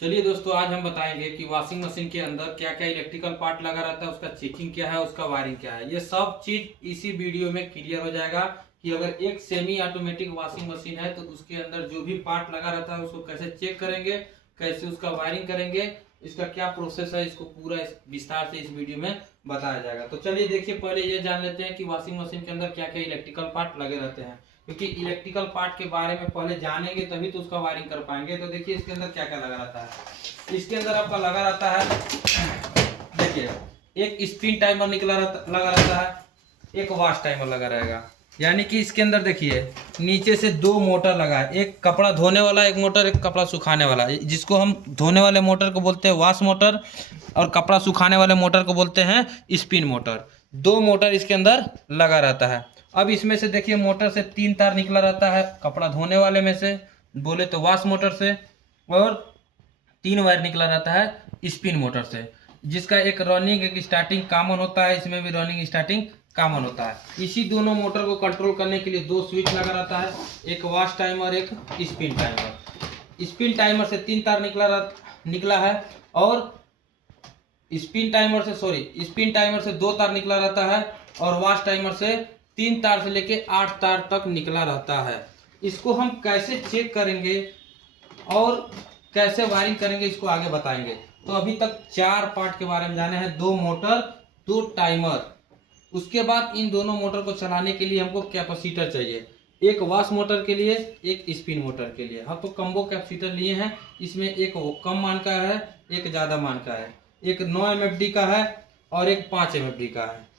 चलिए दोस्तों, आज हम बताएंगे कि वॉशिंग मशीन के अंदर क्या क्या इलेक्ट्रिकल पार्ट लगा रहता है, उसका चेकिंग क्या है, उसका वायरिंग क्या है। ये सब चीज इसी वीडियो में क्लियर हो जाएगा कि अगर एक सेमी ऑटोमेटिक वॉशिंग मशीन है तो उसके अंदर जो भी पार्ट लगा रहता है उसको कैसे चेक करेंगे, कैसे उसका वायरिंग करेंगे, इसका क्या प्रोसेस है, इसको पूरा विस्तार से इस वीडियो में बताया जाएगा। तो चलिए देखिए, पहले ये जान लेते हैं कि वॉशिंग मशीन के अंदर क्या क्या इलेक्ट्रिकल पार्ट लगे रहते हैं, क्योंकि इलेक्ट्रिकल पार्ट के बारे में पहले जानेंगे तभी तो उसका वायरिंग कर पाएंगे। तो देखिए इसके अंदर क्या क्या लगा रहता है। इसके अंदर आपका लगा रहता है, देखिए, एक स्पिन टाइमर लगा रहता है, एक वॉश टाइमर लगा रहेगा। यानी कि इसके अंदर देखिए नीचे से दो मोटर लगा है, एक कपड़ा धोने वाला एक मोटर, एक कपड़ा सुखाने वाला, जिसको हम धोने वाले मोटर को बोलते हैं वॉश मोटर और कपड़ा सुखाने वाले मोटर को बोलते हैं स्पिन मोटर। दो मोटर इसके अंदर लगा रहता है। अब इसमें से देखिए मोटर से तीन तार निकला रहता है, कपड़ा धोने वाले में से बोले तो वॉश मोटर से, और तीन वायर निकला रहता है स्पिन मोटर से, जिसका एक रनिंग एक स्टार्टिंग कॉमन होता है। इसमें भी रनिंग स्टार्टिंग कॉमन होता है। इसी दोनों मोटर को कंट्रोल करने के लिए दो स्विच लगा रहता है, एक वॉश टाइमर एक स्पिन टाइमर। स्पिन टाइमर से तीन तार निकला है, और स्पिन टाइमर से दो तार निकला रहता है, और वॉश टाइमर से तीन तार से लेके 8 तार तक निकला रहता है। इसको हम कैसे चेक करेंगे और कैसे वायरिंग करेंगे इसको आगे बताएंगे। तो अभी तक 4 पार्ट के बारे में जाने हैं, 2 मोटर 2 टाइमर। उसके बाद इन दोनों मोटर को चलाने के लिए हमको कैपेसिटर चाहिए, एक वॉश मोटर के लिए एक स्पिन मोटर के लिए। हम तो कम्बो कैपेसिटर लिए हैं, इसमें एक कम मान का है एक ज़्यादा मान का है, एक 9 MFD का है और एक 5 MFD का है।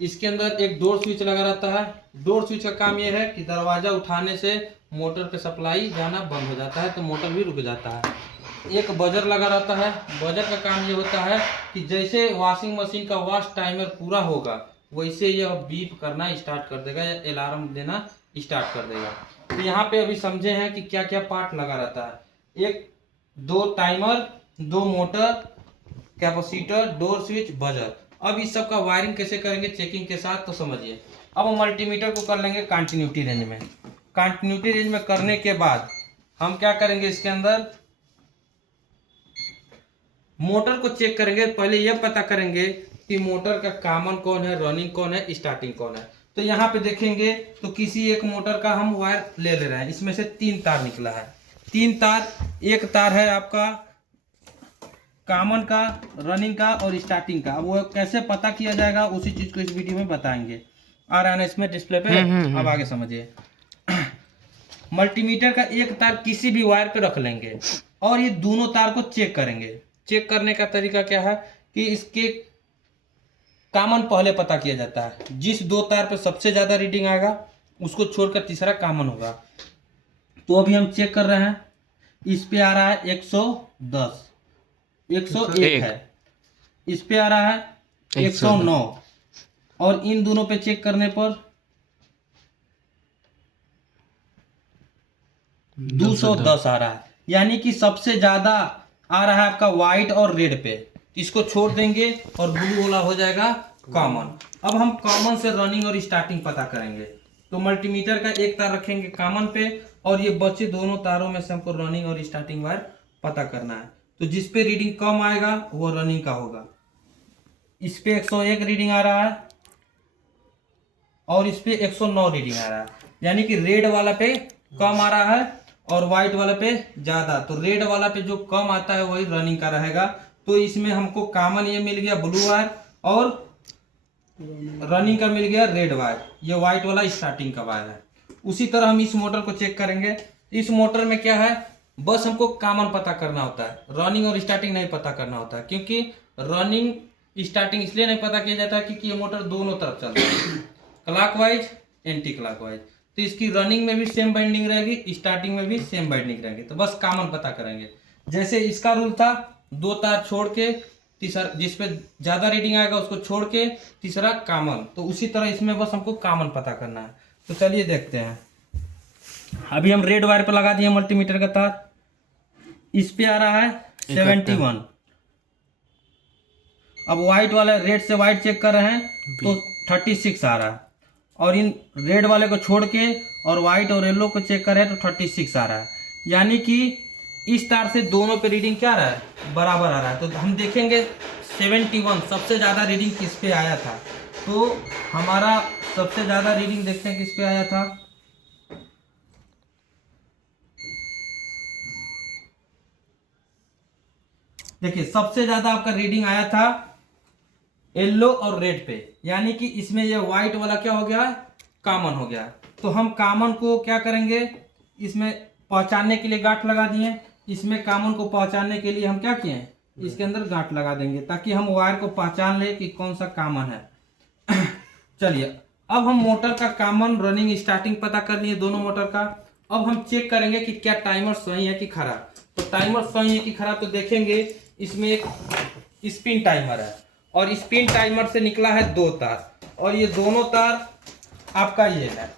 इसके अंदर एक डोर स्विच लगा रहता है। डोर स्विच का काम यह है कि दरवाजा उठाने से मोटर का सप्लाई जाना बंद हो जाता है तो मोटर भी रुक जाता है। एक बजर लगा रहता है। बजर का काम ये होता है कि जैसे वॉशिंग मशीन का वॉश टाइमर पूरा होगा वैसे यह बीप करना स्टार्ट कर देगा या अलार्म देना स्टार्ट कर देगा। तो यहाँ पे अभी समझे हैं कि क्या क्या पार्ट लगा रहता है। एक 2 timer, 2 motor, capacitor, door switch, buzzer. अब इस सब का वायरिंग कैसे करेंगे चेकिंग के साथ, तो समझिए। अब हम मल्टीमीटर को कर लेंगे कंटिन्यूटी रेंज में। कंटिन्यूटी रेंज में करने के बाद हम क्या करेंगे, इसके अंदर मोटर को चेक करेंगे। पहले यह पता करेंगे कि मोटर का कॉमन कौन है, रनिंग कौन है, स्टार्टिंग कौन है। तो यहाँ पे देखेंगे तो किसी एक मोटर का हम वायर ले रहे हैं, इसमें से 3 तार निकला है। 3 तार, एक तार है आपका कॉमन का, रनिंग का और स्टार्टिंग का। अब वो कैसे पता किया जाएगा उसी चीज को इस वीडियो में बताएंगे। आ रहा है ना इसमें डिस्प्ले पे। अब आगे समझिए। मल्टीमीटर का एक तार किसी भी वायर पे रख लेंगे और ये दोनों तार को चेक करेंगे। चेक करने का तरीका क्या है कि इसके कॉमन पहले पता किया जाता है। जिस 2 तार पे सबसे ज्यादा रीडिंग आएगा उसको छोड़कर तीसरा कॉमन होगा। तो अभी हम चेक कर रहे हैं, इस पे आ रहा है 110, 101 है, इस पे आ रहा है 109, और इन दोनों पे चेक करने पर 210 आ रहा है। यानी कि सबसे ज्यादा आ रहा है आपका व्हाइट और रेड पे। इसको छोड़ देंगे और ब्लू वाला हो जाएगा कॉमन। अब हम कॉमन से रनिंग और स्टार्टिंग पता करेंगे। तो मल्टीमीटर का एक तार रखेंगे कॉमन पे और ये बचे दोनों तारों में से हमको रनिंग और स्टार्टिंग वायर पता करना है। तो जिस पे रीडिंग कम आएगा वो रनिंग का होगा। इस पे 101 रीडिंग आ रहा है और इस पे 109 रीडिंग आ रहा है। यानी कि रेड वाला पे कम आ रहा है और व्हाइट वाला पे ज्यादा। तो रेड वाला पे जो कम आता है वही रनिंग का रहेगा। तो इसमें हमको कॉमन ये मिल गया ब्लू वायर और रनिंग का मिल गया रेड वायर। ये व्हाइट वाला स्टार्टिंग का वायर है। उसी तरह हम इस मोटर को चेक करेंगे। इस मोटर में क्या है, बस हमको कॉमन पता करना होता है, रनिंग और स्टार्टिंग नहीं पता करना होता है। क्योंकि रनिंग स्टार्टिंग इसलिए नहीं पता किया जाता है क्योंकि ये मोटर दोनों तरफ चलता है, क्लॉकवाइज एंटी क्लॉकवाइज। तो इसकी रनिंग में भी सेम बाइंडिंग रहेगी, स्टार्टिंग में भी सेम बाइंडिंग रहेगी। तो बस कॉमन पता करेंगे। जैसे इसका रूल था 2 तार छोड़ के तीसरा, जिसपे ज्यादा रीडिंग आएगा उसको छोड़ के तीसरा कॉमन। तो उसी तरह इसमें बस हमको कॉमन पता करना है। तो चलिए देखते हैं। अभी हम रेड वायर पर लगा दिए मल्टीमीटर का तार। इस पे आ रहा है 71। अब व्हाइट वाला, रेड से व्हाइट चेक कर रहे हैं तो 36 आ रहा है। और इन रेड वाले को छोड़ के और व्हाइट और येलो को चेक कर रहे हैं तो 36 आ रहा है। यानी कि इस तार से दोनों पे रीडिंग क्या आ रहा है, बराबर आ रहा है। तो हम देखेंगे 71 सबसे ज़्यादा रीडिंग किस पे आया था। तो हमारा सबसे ज़्यादा रीडिंग देखते हैं किस पे आया था। देखिए सबसे ज़्यादा आपका रीडिंग आया था येलो और रेड पे, यानी कि इसमें ये व्हाइट वाला क्या हो गया, कॉमन हो गया। तो हम कॉमन को क्या करेंगे, इसमें पहचानने के लिए गांठ लगा दिए। इसमें कॉमन को पहचानने के लिए हम क्या किए, इसके अंदर गांठ लगा देंगे ताकि हम वायर को पहचान ले कि कौन सा कॉमन है। चलिए अब हम मोटर का कॉमन, रनिंग, स्टार्टिंग पता कर लिए दोनों मोटर का। अब हम चेक करेंगे कि क्या टाइमर सही है कि खराब। तो टाइमर सही है कि खराब तो देखेंगे, इसमें एक स्पिन टाइमर है और स्पिन टाइमर से निकला है 2 तार और ये दोनों तार आपका ये है।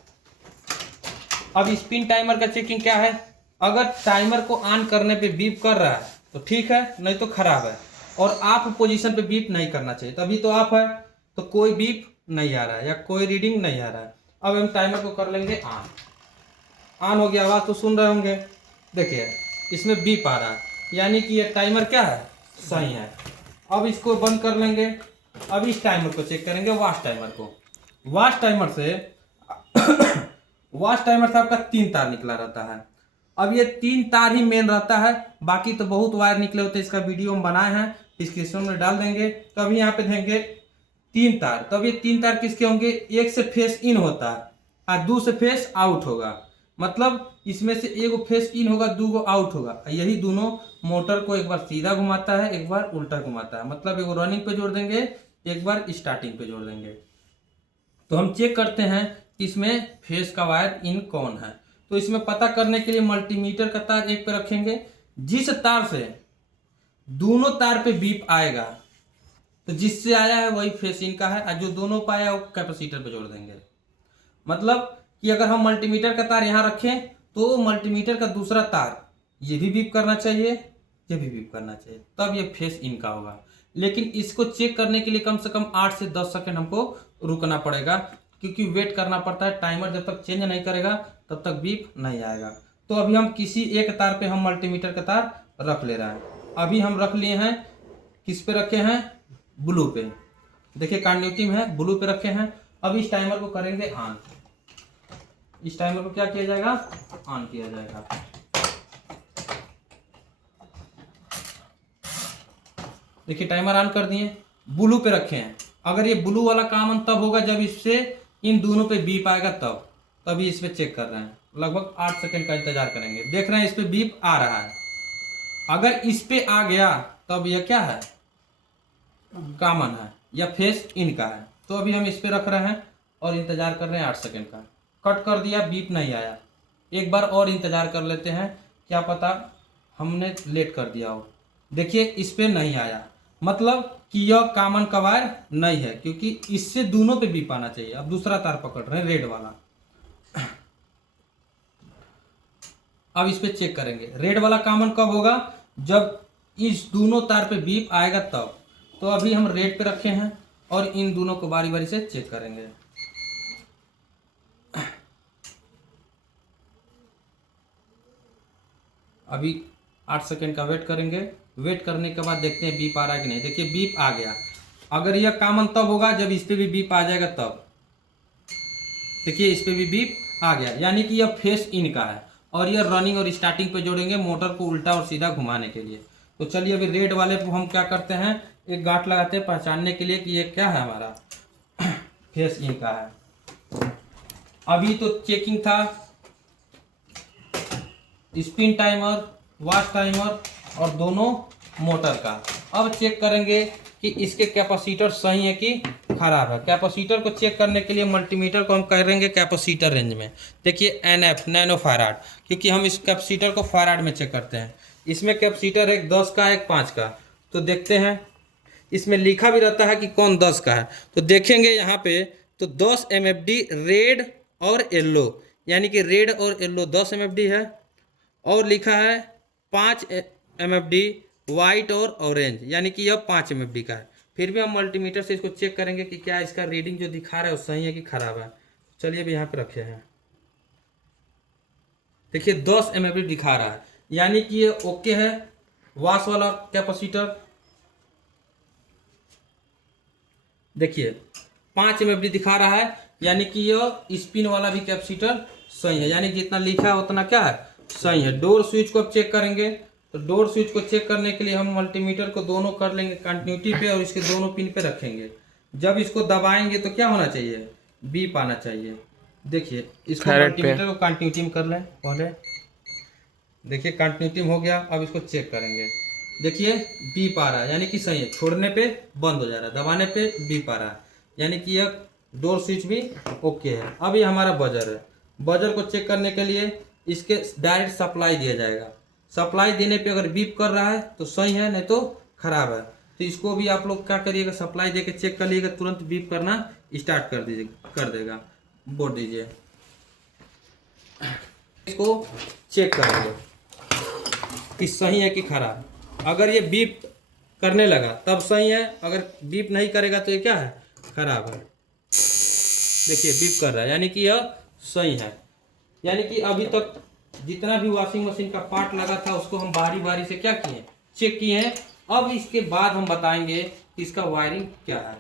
अब स्पिन टाइमर का चेकिंग क्या है, अगर टाइमर को ऑन करने पे बीप कर रहा है तो ठीक है, नहीं तो खराब है। और ऑफ पोजीशन पे बीप नहीं करना चाहिए। तभी तो ऑफ है तो कोई बीप नहीं आ रहा है या कोई रीडिंग नहीं आ रहा है। अब हम टाइमर को कर लेंगे ऑन। ऑन हो गया, आवाज़ तो सुन रहे होंगे। देखिए इसमें बीप आ रहा है, यानी कि ये टाइमर क्या है, सही है। अब इसको बंद कर लेंगे। अब इस टाइमर को चेक करेंगे, वॉच टाइमर को। वॉच टाइमर से वॉच टाइमर से आपका 3 तार निकला रहता है। अब ये 3 तार ही मेन रहता है, बाकी तो बहुत वायर निकले होते हैं। इसका वीडियो हम बनाए हैं, डिस्क्रिप्शन में डाल देंगे। तभी यहाँ पे देंगे 3 तार। तब ये 3 तार किसके होंगे, एक से फेस इन होता है और 2 से फेस आउट होगा। मतलब इसमें से एक फेस इन होगा, 2 आउट होगा। यही दोनों मोटर को एक बार सीधा घुमाता है, एक बार उल्टा घुमाता है। मतलब एक रनिंग पे जोड़ देंगे, एक बार स्टार्टिंग पे जोड़ देंगे। तो हम चेक करते हैं कि इसमें फेस का वायर इन कौन है। तो इसमें पता करने के लिए मल्टीमीटर का तार एक पे रखेंगे। जिस तार से दोनों तार पे बीप आएगा, तो जिससे आया है वही फेस इन का है, और जो दोनों पे आया वो कैपेसिटर पे जोड़ देंगे। मतलब कि अगर हम मल्टीमीटर का तार यहाँ रखें तो मल्टीमीटर का दूसरा तार ये भी बीप करना चाहिए, ये भी बीप करना चाहिए, तब ये फेस इन का होगा। लेकिन इसको चेक करने के लिए कम से कम 8 से 10 सेकंड हमको रुकना पड़ेगा, क्योंकि वेट करना पड़ता है। टाइमर जब तक चेंज नहीं करेगा तब तक बीप नहीं आएगा। तो अभी हम किसी एक तार पे हम मल्टीमीटर का तार रख ले रहे हैं। अभी हम रख लिए हैं, किस पे रखे हैं, ब्लू पे। देखिए कंटिन्यूटी में है, ब्लू पे रखे हैं। अब इस टाइमर को करेंगे ऑन। इस टाइमर को क्या किया जाएगा, ऑन किया जाएगा। देखिए टाइमर ऑन कर दिए, ब्लू पे रखे हैं। अगर ये ब्लू वाला कॉमन तब होगा जब इससे इन दोनों पे बीप आएगा, तभी इस पे चेक कर रहे हैं। लगभग 8 सेकंड का इंतजार करेंगे। देख रहे हैं इस पे बीप आ रहा है। अगर इस पे आ गया तब यह क्या है, कॉमन है या फेस इन का है। तो अभी हम इस पे रख रहे हैं और इंतजार कर रहे हैं 8 सेकंड का। कट कर दिया, बीप नहीं आया। एक बार और इंतजार कर लेते हैं, क्या पता हमने लेट कर दिया हो। देखिए इस पे नहीं आया, मतलब कि यह कॉमन का वायर नहीं है, क्योंकि इससे दोनों पे बीप आना चाहिए। अब दूसरा तार पकड़ रहे हैं, रेड वाला। अब इस पे चेक करेंगे रेड वाला कॉमन कब होगा, जब इस दोनों तार पे बीप आएगा तब। तो अभी हम रेड पे रखे हैं और इन दोनों को बारी बारी से चेक करेंगे। अभी 8 सेकंड का वेट करेंगे। वेट करने के बाद देखते हैं बीप आ रहा है कि नहीं। देखिए बीप आ गया। अगर यह कॉमन तब होगा जब इस पे भी बीप आ जाएगा तब। देखिए इस पे भी बीप आ गया, यानी कि यह फेस इन का है और यह रनिंग और स्टार्टिंग पे जोड़ेंगे मोटर को उल्टा और सीधा घुमाने के लिए। तो चलिए अभी रेड वाले को हम क्या करते हैं, एक गांठ लगाते हैं पहचानने के लिए कि ये क्या है, हमारा फेस इन का है। अभी तो चेकिंग था स्पिन टाइमर, वॉच टाइमर और दोनों मोटर का। अब चेक करेंगे कि इसके कैपेसिटर सही है कि खराब है। कैपेसिटर को चेक करने के लिए मल्टीमीटर को हम करेंगे कैपेसिटर रेंज में। देखिए NF, नैनो फैराड, क्योंकि हम इस कैपेसिटर को फैराड में चेक करते हैं। इसमें कैपेसिटर एक 10 का एक 5 का। तो देखते हैं, इसमें लिखा भी रहता है कि कौन 10 का है। तो देखेंगे यहाँ पे तो 10 MFD रेड और येल्लो, यानी कि रेड और येल्लो 10 MFD है। और लिखा है 5 MFD वाइट और ऑरेंज, यानी कि यह 5 MFD का है। फिर भी हम मल्टीमीटर से इसको चेक करेंगे कि क्या इसका रीडिंग जो दिखा रहा है वो सही है कि खराब है। चलिए अभी यहाँ पे रखे हैं। देखिए 10 MFD दिखा रहा है, यानी कि ये ओके है। वॉश वाला कैपेसिटर देखिए 5 एमएफडी दिखा रहा है, यानी कि यह स्पिन वाला भी कैपेसिटर सही है, यानी कि जितना लिखा है उतना क्या है सही है। डोर स्विच को अब चेक करेंगे, तो डोर स्विच को चेक करने के लिए हम मल्टीमीटर को दोनों कर लेंगे कंटिन्यूटी पे और इसके दोनों पिन पे रखेंगे। जब इसको दबाएंगे तो क्या होना चाहिए, बीप आना चाहिए। देखिए इसको मल्टीमीटर को कंटिन्यूटी में कर लें पहले, देखिए कंटिन्यूटी में हो गया। अब इसको चेक करेंगे, देखिए बीप आ रहा है, यानी कि सही है। छोड़ने पे बंद हो जा रहा है, दबाने पे बीप आ रहा है, यानी कि यह डोर स्विच भी ओके है। अब ये हमारा बजर है। बजर को चेक करने के लिए इसके डायरेक्ट सप्लाई दिया जाएगा। सप्लाई देने पे अगर बीप कर रहा है तो सही है, नहीं तो खराब है। तो इसको भी आप लोग क्या करिएगा, सप्लाई दे के चेक कर लीजिएगा, तुरंत बीप करना स्टार्ट कर देगा। बोल दीजिए, इसको चेक करेंगे कि सही है कि खराब। अगर ये बीप करने लगा तब सही है, अगर बीप नहीं करेगा तो ये क्या है, खराब है। देखिए बीप कर रहा है, यानी कि यह सही है। यानी कि अभी तक जितना भी वॉशिंग मशीन का पार्ट लगा था उसको हम बारी बारी से क्या किए, चेक किए हैं। अब इसके बाद हम बताएंगे कि इसका वायरिंग क्या है।